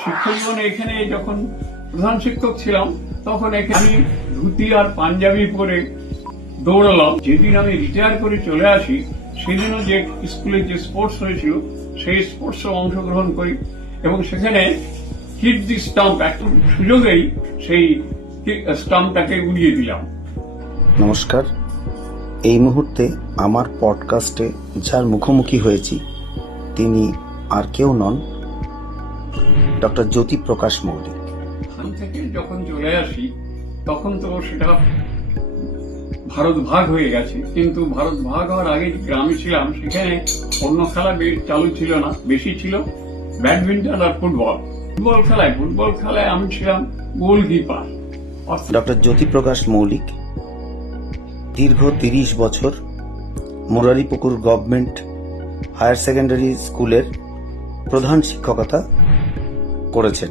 শিক্ষক জীবনে এখানে যখন প্রধান শিক্ষক ছিলাম তখন এখানে আমি ধুতি আর পাঞ্জাবি পরে দৌড়ালাম। যেদিন আমি রিটায়ার করে চলে আসি সেদিনও যে স্কুলে যে স্পোর্টস হয়েছিল সেই স্পোর্টসে অংশগ্রহণ করি এবং সেখানে হিট দি স্টাম্প একটা সুযোগেই সেই স্টাম্পটাকে উড়িয়ে দিলাম। নমস্কার। এই মুহূর্তে আমার পডকাস্টে যার মুখোমুখি হয়েছি তিনি আর কেউ নন, ডক্টর জ্যোতি প্রকাশ মৌলিক। এখান থেকে যখন চলে আসি তখন তো সেটা ভারত ভাগ হয়ে গেছে, কিন্তু ভারত ভাগ হওয়ার আগে গ্রামে ছিলাম সেখানে অন্য খেলা চালু ছিল না, বেশি ছিল ব্যাডমিন্টন আর ফুটবল খেলায় আমি ছিলাম গোলকিপার। ডক্টর জ্যোতি প্রকাশ মৌলিক দীর্ঘ 30 বছর মুরারিপুকুর গভর্নমেন্ট হায়ার সেকেন্ডারি স্কুলের প্রধান শিক্ষকতা করেছেন।